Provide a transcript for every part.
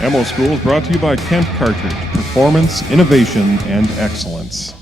Ammo School is brought to you by Kent Cartridge, performance, innovation, and excellence.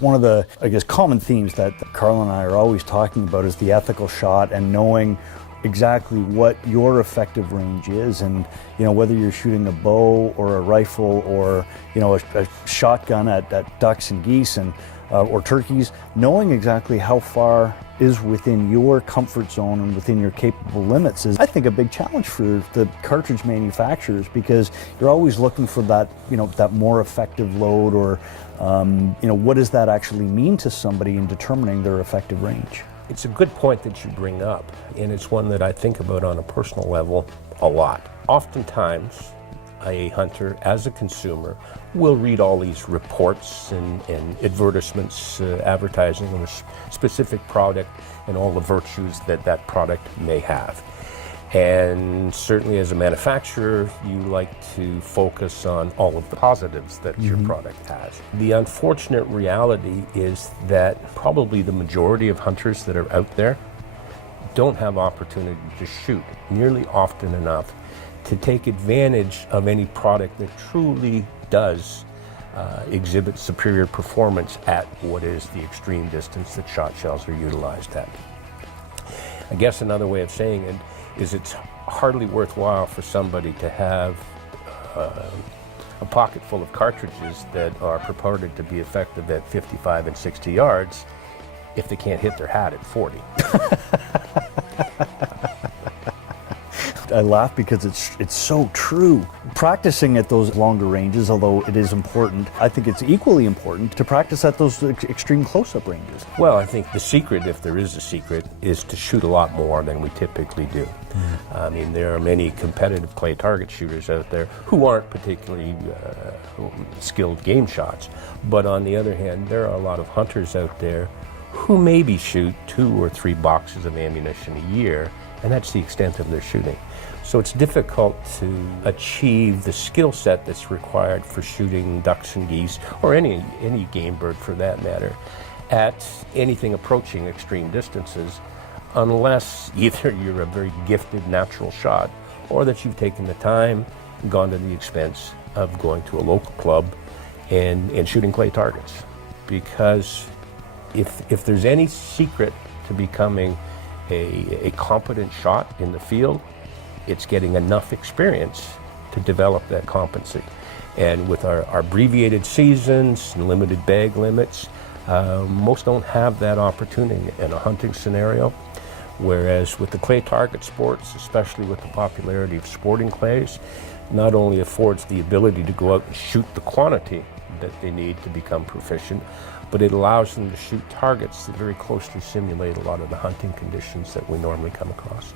One of the, common themes that Carl and I are always talking about is the ethical shot and knowing exactly what your effective range is, and whether you're shooting a bow or a rifle or a shotgun at ducks and geese and or turkeys, knowing exactly how far is within your comfort zone and within your capable limits is, I think, a big challenge for the cartridge manufacturers, because you're always looking for that that more effective load, or what does that actually mean to somebody in determining their effective range. It's a good point that you bring up, and it's one that I think about on a personal level a lot. Oftentimes, a hunter, as a consumer, will read all these reports and advertisements advertising on a specific product and all the virtues that that product may have. And certainly as a manufacturer, you like to focus on all of the positives that your product has. The unfortunate reality is that probably the majority of hunters that are out there don't have opportunity to shoot nearly often enough to take advantage of any product that truly does exhibit superior performance at what is the extreme distance that shot shells are utilized at. I guess another way of saying it is it's hardly worthwhile for somebody to have a pocket full of cartridges that are purported to be effective at 55 and 60 yards if they can't hit their hat at 40. I laugh because it's so true. Practicing at those longer ranges, although it is important, I think it's equally important to practice at those extreme close-up ranges. Well, I think the secret, if there is a secret, is to shoot a lot more than we typically do. I mean, there are many competitive clay target shooters out there who aren't particularly skilled game shots, but on the other hand, there are a lot of hunters out there who maybe shoot 2 or 3 boxes of ammunition a year, and that's the extent of their shooting. So it's difficult to achieve the skill set that's required for shooting ducks and geese, or any game bird for that matter, at anything approaching extreme distances, unless either you're a very gifted natural shot, or that you've taken the time, gone to the expense of going to a local club and shooting clay targets. Because if there's any secret to becoming a competent shot in the field, it's getting enough experience to develop that competency. And with our abbreviated seasons and limited bag limits, most don't have that opportunity in a hunting scenario. Whereas with the clay target sports, especially with the popularity of sporting clays, not only affords the ability to go out and shoot the quantity that they need to become proficient, but it allows them to shoot targets that very closely simulate a lot of the hunting conditions that we normally come across.